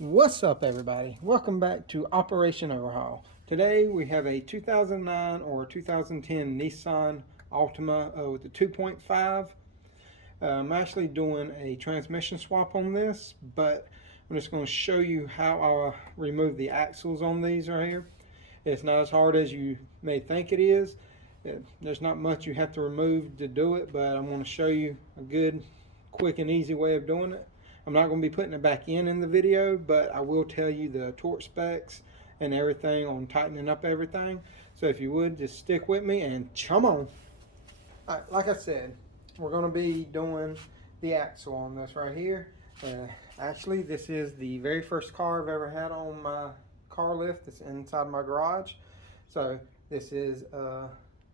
What's up, everybody? Welcome back to Operation Overhaul. Today we have a 2009 or 2010 Nissan Altima with the 2.5. I'm actually doing a transmission swap on this, but I'm just going to show you how I remove the axles on these right here. It's not as hard as you may think it is. There's not much you have to remove to do it, but I'm going to show you a good, quick, and easy way of doing it. I'm not going to be putting it back in the video, but I will tell you the torque specs and everything on tightening up everything. So if you would, just stick with me and chum on. All right, like I said, we're going to be doing the axle on this right here. Actually, this is the very first car I've ever had on my car lift. It's inside my garage. So this is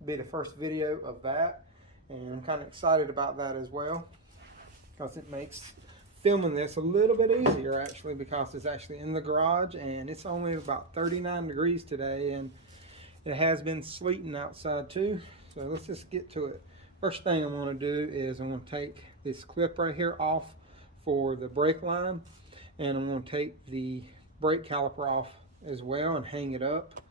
be the first video of that. And I'm kind of excited about that as well, because it makes filming this a little bit easier, actually, because it's actually in the garage and it's only about 39 degrees today, and it has been sleeting outside too. So let's just get to it. First thing I'm going to do is I'm going to take this clip right here off for the brake line, and I'm going to take the brake caliper off as well and hang it up.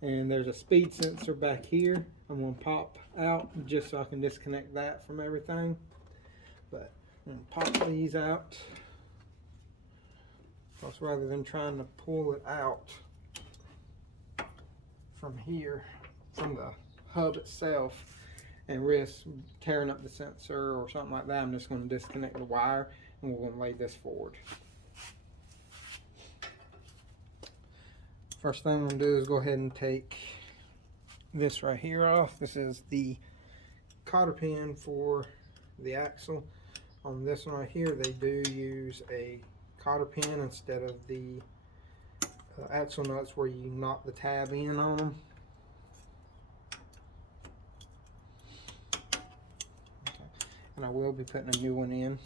And there's a speed sensor back here I'm going to pop out just so I can disconnect that from everything. But I'm going to pop these out, because rather than trying to pull it out from here, from the hub itself, and risk tearing up the sensor or something like that, I'm just going to disconnect the wire and we're going to lay this forward. First thing I'm going to do is go ahead and take this right here off. This is the cotter pin for the axle. On this one right here, they do use a cotter pin instead of the axle nuts where you knock the tab in on them. Okay. And I will be putting a new one in.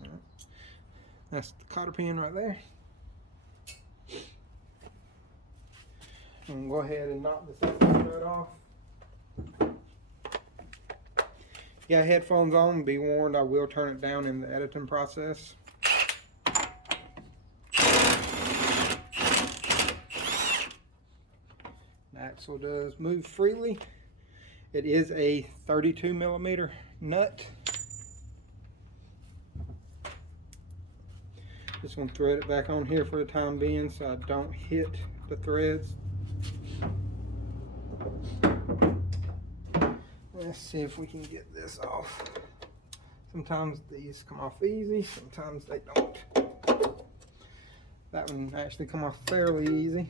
All right. That's the cotter pin right there. And go ahead and knock the sensor nut off. If you got headphones on, be warned, I will turn it down in the editing process. The axle does move freely. It is a 32 millimeter nut. Just going to thread it back on here for the time being so I don't hit the threads. Let's see if we can get this off. Sometimes these come off easy, sometimes they don't. That one actually come off fairly easy.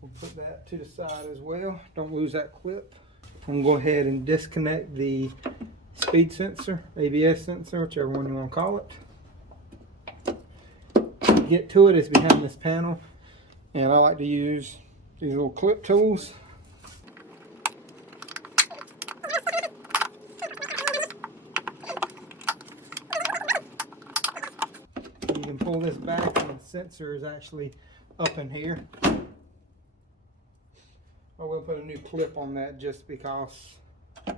We'll put that to the side as well. Don't lose that clip. I'm going to go ahead and disconnect the speed sensor, ABS sensor, whichever one you want to call it. To get to it is behind this panel, and I like to use these little clip tools. You can pull this back and the sensor is actually up in here. I will put a new clip on that just because I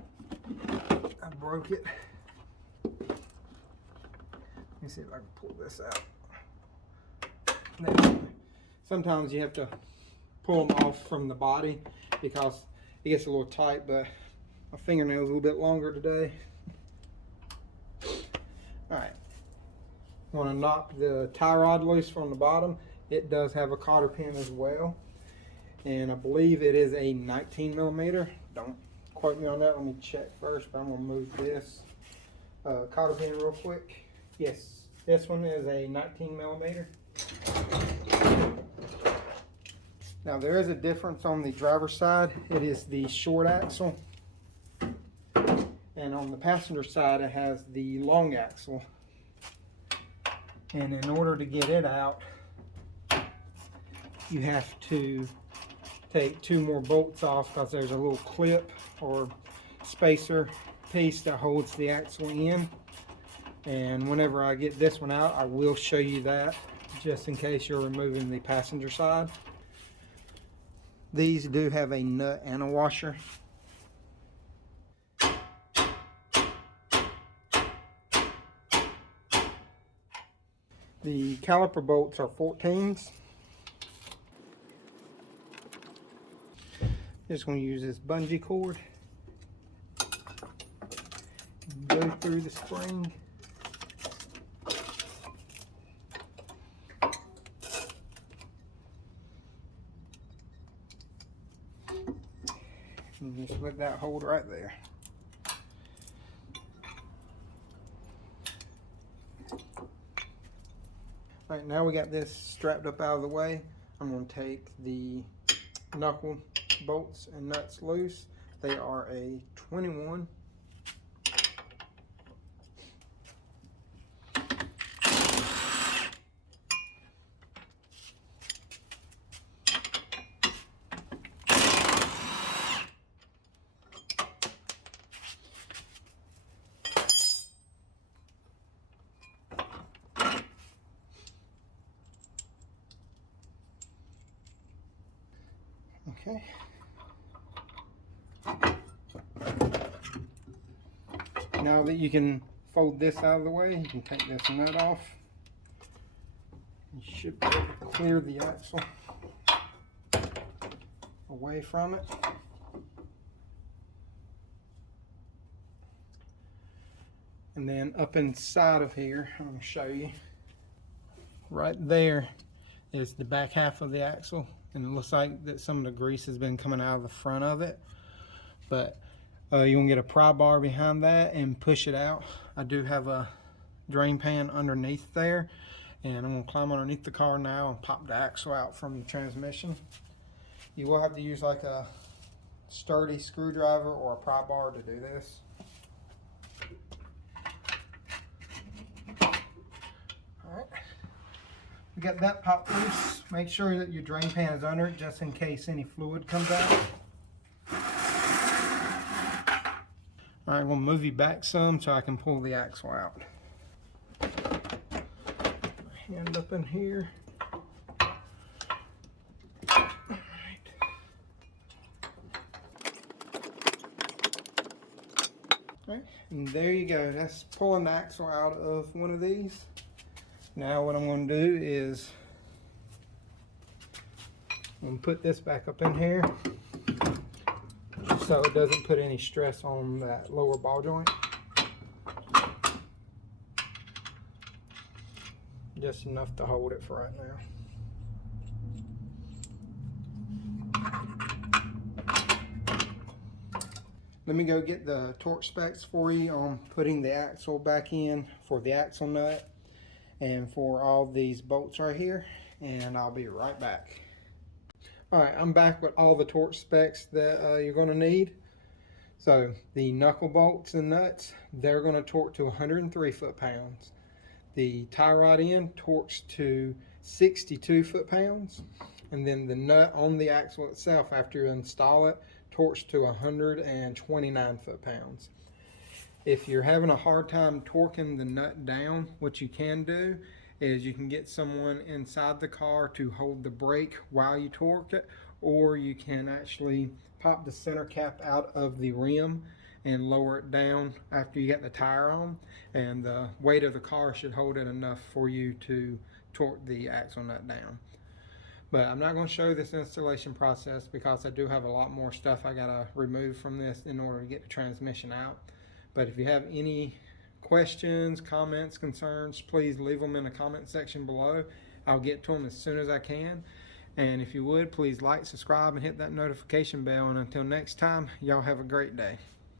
broke it. Let me see if I can pull this out. Now, sometimes you have to pull them off from the body because it gets a little tight, but my fingernail's a little bit longer today. Alright. I want to knock the tie rod loose from the bottom. It does have a cotter pin as well, and I believe it is a 19 millimeter. Don't quote me on that. Let me check first, but I'm going to move this cotter pin real quick. Yes, this one is a 19 millimeter. Now there is a difference on the driver's side. It is the short axle, and on the passenger side it has the long axle. And in order to get it out, you have to take two more bolts off, because there's a little clip or spacer piece that holds the axle in. And whenever I get this one out, I will show you that, just in case you're removing the passenger side. These do have a nut and a washer. The caliper bolts are 14s. Just going to use this bungee cord. Go through the spring. And just let that hold right there. Alright, now we got this strapped up out of the way. I'm going to take the knuckle bolts and nuts loose. They are a 21. Okay. Now that you can fold this out of the way, you can take this nut off. You should be able to clear the axle away from it. And then up inside of here, I'm going to show you. Right there is the back half of the axle. And it looks like that some of the grease has been coming out of the front of it. But you're going to get a pry bar behind that and push it out. I do have a drain pan underneath there. And I'm going to climb underneath the car now and pop the axle out from the transmission. You will have to use like a sturdy screwdriver or a pry bar to do this. Alright. We got that popped loose. Make sure that your drain pan is under it just in case any fluid comes out. Alright, we'll move you back some so I can pull the axle out. Hand up in here. Alright, and there you go. That's pulling the axle out of one of these. Now what I'm going to do is I'm going to put this back up in here so it doesn't put any stress on that lower ball joint. Just enough to hold it for right now. Let me go get the torque specs for you on putting the axle back in for the axle nut and for all these bolts right here, and I'll be right back. Alright, I'm back with all the torque specs that you're going to need. So the knuckle bolts and nuts, they're going to torque to 103 foot-pounds. The tie rod end torques to 62 foot-pounds. And then the nut on the axle itself, after you install it, torques to 129 foot-pounds. If you're having a hard time torquing the nut down, what you can do is you can get someone inside the car to hold the brake while you torque it, or you can actually pop the center cap out of the rim and lower it down after you get the tire on, and the weight of the car should hold it enough for you to torque the axle nut down. But I'm not going to show this installation process because I do have a lot more stuff I gotta remove from this in order to get the transmission out. But if you have any questions, comments, concerns, please leave them in the comment section below. I'll get to them as soon as I can. And if you would, please like, subscribe, and hit that notification bell. And until next time, y'all have a great day.